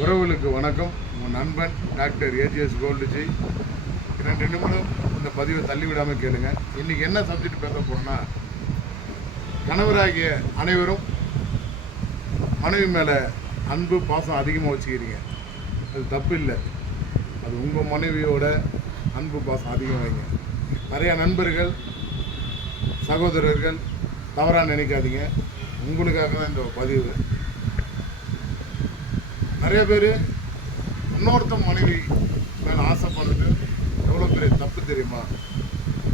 உறவுகளுக்கு வணக்கம். உங்கள் நண்பன் டாக்டர் ஏஜிஎஸ் கோல்டுஜி. 2 நிமிடம் இந்த பதிவை தள்ளிவிடாமல் கேளுங்க. இன்றைக்கி என்ன சப்ஜெக்ட் பேச போகிறோன்னா, கணவராகிய அனைவரும் மனைவி மேலே அன்பு பாசம் அதிகமாக வச்சுக்கிறீங்க. அது தப்பு இல்லை. அது உங்கள் மனைவியோட அன்பு பாசம் அதிகம் வைங்க. நிறையா நண்பர்கள் சகோதரர்கள் தவறாக நினைக்காதீங்க. உங்களுக்காக தான் இந்த பதிவு. நிறைய பேர் இன்னொருத்த மனைவி மேலே ஆசைப்படுறது எவ்வளோ பெரிய தப்பு தெரியுமா?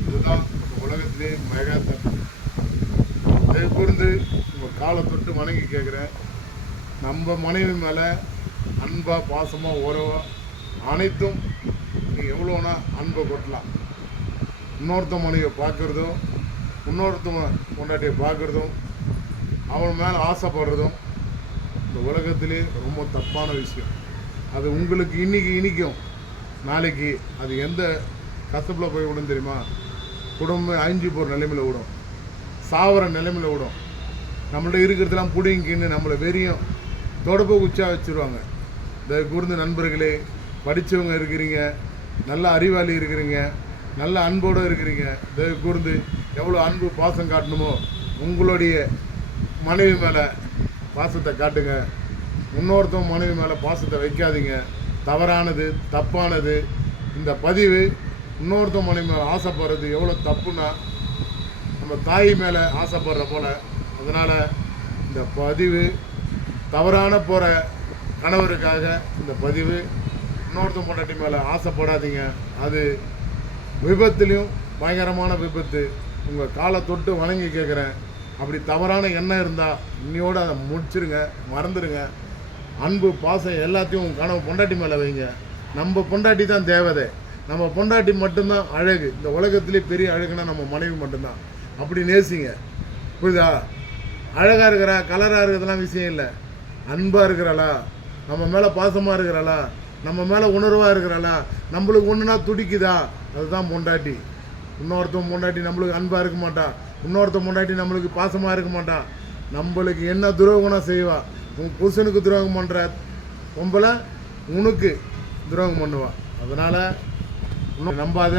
இதுதான் இந்த உலகத்திலே மெகா தப்பு. அதை புரிந்து உங்கள் காலை தொட்டு வணங்கி கேட்குறேன். நம்ம மனைவி மேலே அன்பாக பாசமாக உறவாக அனைத்தும் நீங்கள் எவ்வளோனா அன்பை கொட்டலாம். இன்னொருத்த மனைவியை பார்க்குறதும் இன்னொருத்தவங்க பொண்டாட்டியை பார்க்குறதும் அவன் மேலே ஆசைப்படுறதும் இந்த உலகத்திலே ரொம்ப தப்பான விஷயம். அது உங்களுக்கு இன்றைக்கி இனிக்கும், நாளைக்கு அது எந்த கசப்பில் போய் விடும் தெரியுமா? குடும்பம் அழிஞ்சு போகிற நிலைமையில் விடும், சாவர நிலைமையில் விடும். நம்மள்ட்ட இருக்கிறதெல்லாம் பிடிங்கின்னு நம்மளை வெறியும் தொடப்ப உச்சா வச்சுருவாங்க. இதை கூர்ந்து நண்பர்களே, படித்தவங்க இருக்கிறீங்க, நல்ல அறிவாளி இருக்கிறீங்க, நல்ல அன்போடு இருக்கிறீங்க. இதை கூர்ந்து எவ்வளோ அன்பு பாசம் காட்டணுமோ உங்களுடைய மனைவி மேலே பாசத்தை காட்டுங்க. இன்னொருத்தவங்க மனைவி மேலே பாசத்தை வைக்காதீங்க. தவறானது, தப்பானது. இந்த பதிவு இன்னொருத்தவங்க மனைவி மேலே ஆசைப்படுறது எவ்வளோ தப்புன்னா, நம்ம தாய் மேலே ஆசைப்படுற போல். அதனால் இந்த பதிவு தவறான போகிற கணவருக்காக இந்த பதிவு. இன்னொருத்தவங்க பொண்டாட்டி மேலே ஆசைப்படாதீங்க. அது விபத்துலேயும் பயங்கரமான விபத்து. உங்கள் காலை தொட்டு வணங்கி கேட்குறேன். அப்படி தவறான எண்ணம் இருந்தால் இன்னையோடு அதை முடிச்சிருங்க, மறந்துடுங்க. அன்பு பாசம் எல்லாத்தையும் உங்கள் கனவு பொண்டாட்டி மேலே வைங்க. நம்ம பொண்டாட்டி தான் தேவதை. நம்ம பொண்டாட்டி மட்டும்தான் அழகு. இந்த உலகத்துலேயே பெரிய அழகுனா நம்ம மனைவி மட்டும்தான். அப்படி நேசிங்க, புரியுதா? அழகாக இருக்கிறா, கலராக இருக்கிறதுலாம் விஷயம் இல்லை. அன்பாக இருக்கிறாளா, நம்ம மேலே பாசமாக இருக்கிறாளா, நம்ம மேலே உணர்வாக இருக்கிறாளா, நம்மளுக்கு ஒன்றுனா துடிக்குதா, அதுதான் பொண்டாட்டி. இன்னொருத்தவங்க பொண்டாட்டி நம்மளுக்கு அன்பாக இருக்க மாட்டா, இன்னொருத்த பொண்டாட்டி நம்மளுக்கு பாசமாக இருக்க மாட்டா. நம்மளுக்கு என்ன துரோகம்னா செய்வா. உன் புருஷனுக்கு துரோகம் பண்ணுற பொம்பளை உனக்கு துரோகம் பண்ணுவா. அதனால் நம்பாத.